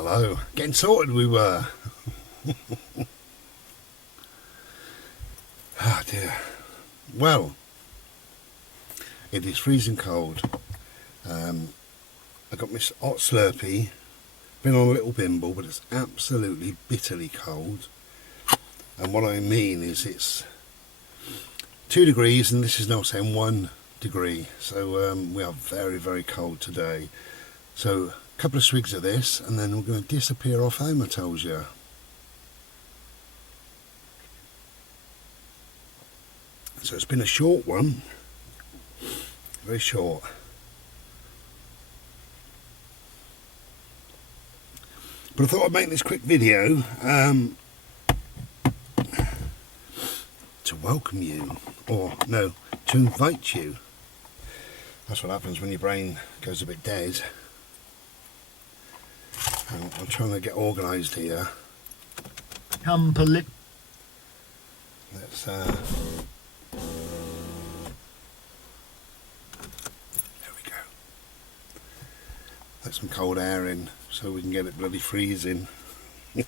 Hello. Getting sorted we were. Ah dear. Well, it is freezing cold. I got my hot Slurpee. Been on a little bimble, but it's absolutely bitterly cold. And what I mean is it's 2 degrees and this is now saying 1 degree. So we are very, very cold today. So a couple of swigs of this and then we're going to disappear off home, I tells you. So it's been a short one. Very short. But I thought I'd make this quick video to welcome you, or no, to invite you. That's what happens when your brain goes a bit dead. And I'm trying to get organised here. Let's there we go. Let some cold air in so we can get it bloody freezing. Yeah,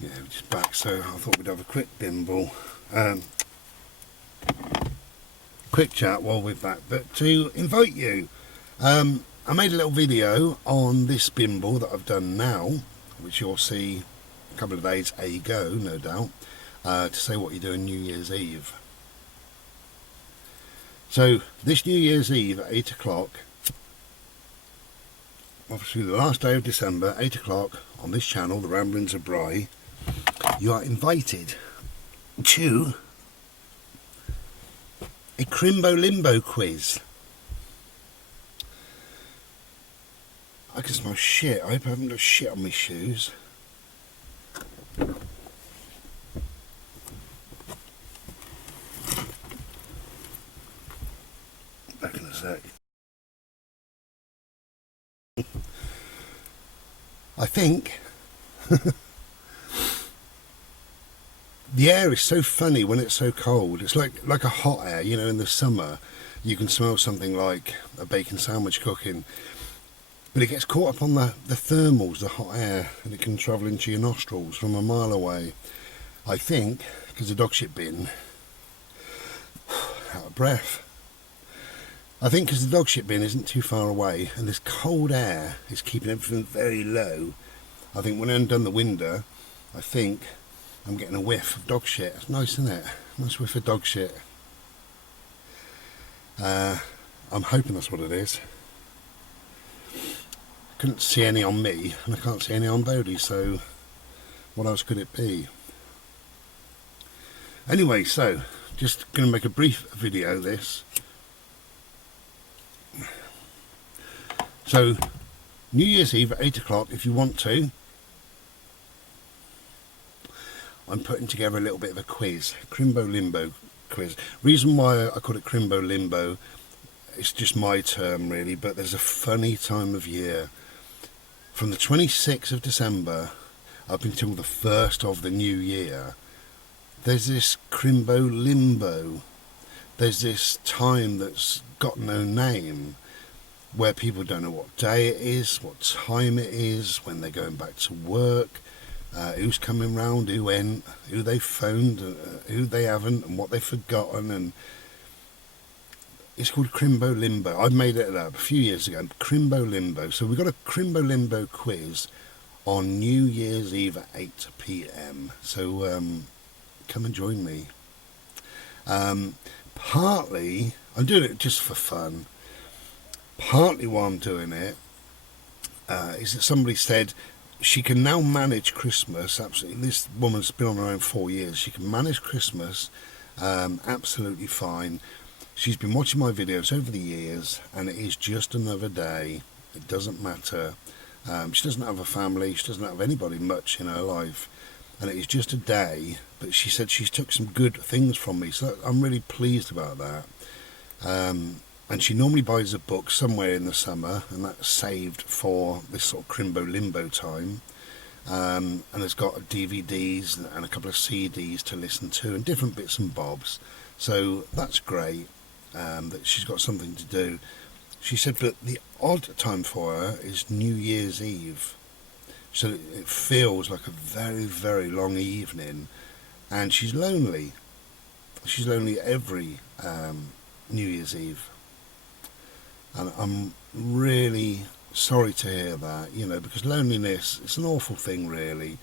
we're just back, so I thought we'd have a quick bimble. Quick chat while we're back, but to invite you. I made a little video on this bimble that I've done now, which you'll see a couple of days ago, no doubt, to say what you're doing New Year's Eve. So this New Year's Eve at 8 o'clock, obviously the last day of December, 8 o'clock on this channel, The Ramblings of Bry, you are invited to a Crimbo Limbo quiz. I can smell shit. I hope I haven't got shit on my shoes. Back in a sec. I think the air is so funny when it's so cold. It's like a hot air, you know, in the summer you can smell something like a bacon sandwich cooking, but it gets caught up on the thermals, the hot air, and it can travel into your nostrils from a mile away. I think because the dog shit bin, out of breath. I think because the dog shit bin isn't too far away and this cold air is keeping everything very low. I think when I undone the window, I think I'm getting a whiff of dog shit. It's nice, isn't it? Nice whiff of dog shit. I'm hoping that's what it is. Couldn't see any on me and I can't see any on Bodhi, so what else could it be? Anyway, so just going to make a brief video of this. So New Year's Eve at 8 o'clock, if you want to, I'm putting together a little bit of a quiz, Crimbo Limbo quiz. Reason why I call it Crimbo Limbo, it's just my term really, but there's a funny time of year. From the 26th of December up until the 1st of the new year, there's this Crimbo Limbo. There's this time that's got no name, where people don't know what day it is, what time it is, when they're going back to work, who's coming round, who went, who they phoned, who they haven't, and what they've forgotten. And it's called Crimbo Limbo. I made it up a few years ago, Crimbo Limbo. So we've got a Crimbo Limbo quiz on New Year's Eve at 8 PM. So come and join me. Partly, I'm doing it just for fun. Partly why I'm doing it is that somebody said she can now manage Christmas. Absolutely, this woman's been on her own 4 years. She can manage Christmas absolutely fine. She's been watching my videos over the years, and it is just another day. It doesn't matter. She doesn't have a family. She doesn't have anybody much in her life, and it is just a day. But she said she's took some good things from me, so I'm really pleased about that. And she normally buys a book somewhere in the summer, and that's saved for this sort of Crimbo Limbo time. And it's got DVDs and a couple of CDs to listen to and different bits and bobs. So that's great, that she's got something to do. She said, but the odd time for her is New Year's Eve. So it feels like a very, very long evening, and she's lonely. She's lonely every New Year's Eve. And I'm really sorry to hear that, you know, because loneliness, it's an awful thing, really.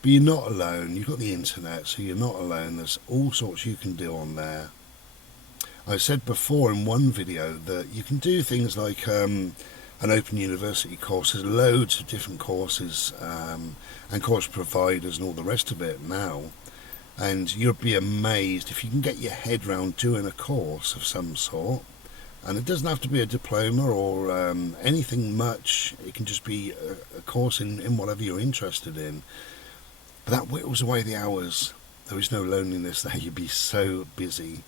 But you're not alone. You've got the internet, so you're not alone. There's all sorts you can do on there. I said before in one video that you can do things like an open university course. There's loads of different courses and course providers and all the rest of it now. And you'll be amazed if you can get your head round doing a course of some sort. And it doesn't have to be a diploma or anything much. It can just be a course in whatever you're interested in. But that whittles away the hours. There is no loneliness there. You'd be so busy.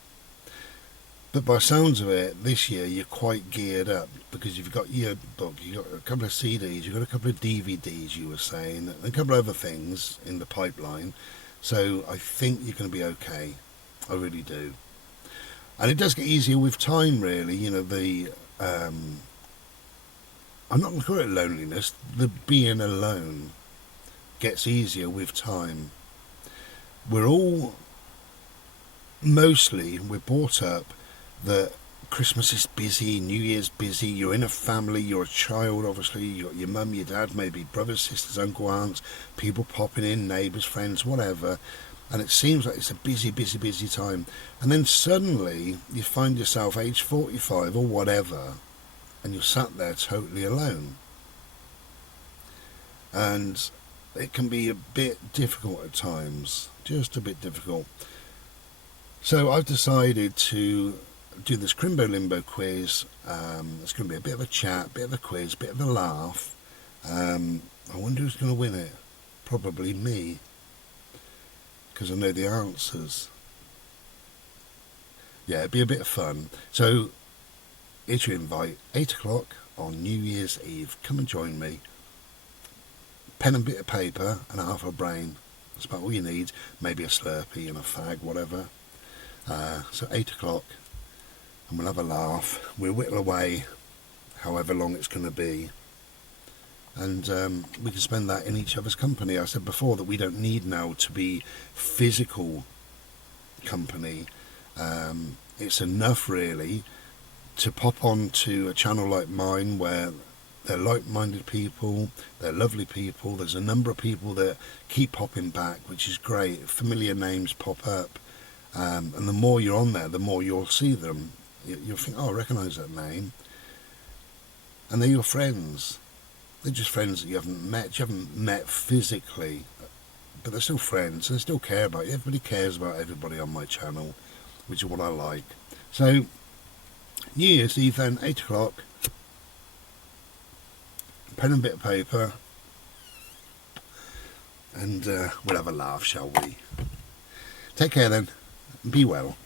But by sounds of it, this year you're quite geared up because you've got your book, you've got a couple of CDs, you've got a couple of DVDs, you were saying, and a couple of other things in the pipeline. So I think you're going to be okay. I really do. And it does get easier with time, really. You know, I'm not going to call it loneliness, the being alone gets easier with time. We're brought up that Christmas is busy, New Year's busy, you're in a family, you're a child, obviously, you got your mum, your dad, maybe brothers, sisters, uncle, aunts, people popping in, neighbours, friends, whatever, and it seems like it's a busy, busy, busy time. And then suddenly you find yourself age 45 or whatever, and you're sat there totally alone. And it can be a bit difficult at times, just a bit difficult. So I've decided to do this Crimbo Limbo quiz. It's going to be a bit of a chat, bit of a quiz, bit of a laugh. I wonder who's going to win it. Probably me, because I know the answers. Yeah, it'd be a bit of fun. So it's your invite, 8 o'clock on New Year's Eve. Come and join me. Pen and bit of paper and half a brain. That's about all you need. Maybe a Slurpee and a fag, whatever. So 8 o'clock. And we'll have a laugh. We'll whittle away however long it's going to be. And we can spend that in each other's company. I said before that we don't need now to be physical company. It's enough really to pop on to a channel like mine where they're like-minded people, they're lovely people. There's a number of people that keep popping back, which is great. Familiar names pop up. And the more you're on there, the more you'll see them. You'll think, oh, I recognise that name. And they're your friends. They're just friends that you haven't met physically, but they're still friends and they still care about you. Everybody cares about everybody on my channel, which is what I like. So, New Year's Eve then, 8 o'clock, pen and bit of paper, and we'll have a laugh, shall we? Take care then, and be well.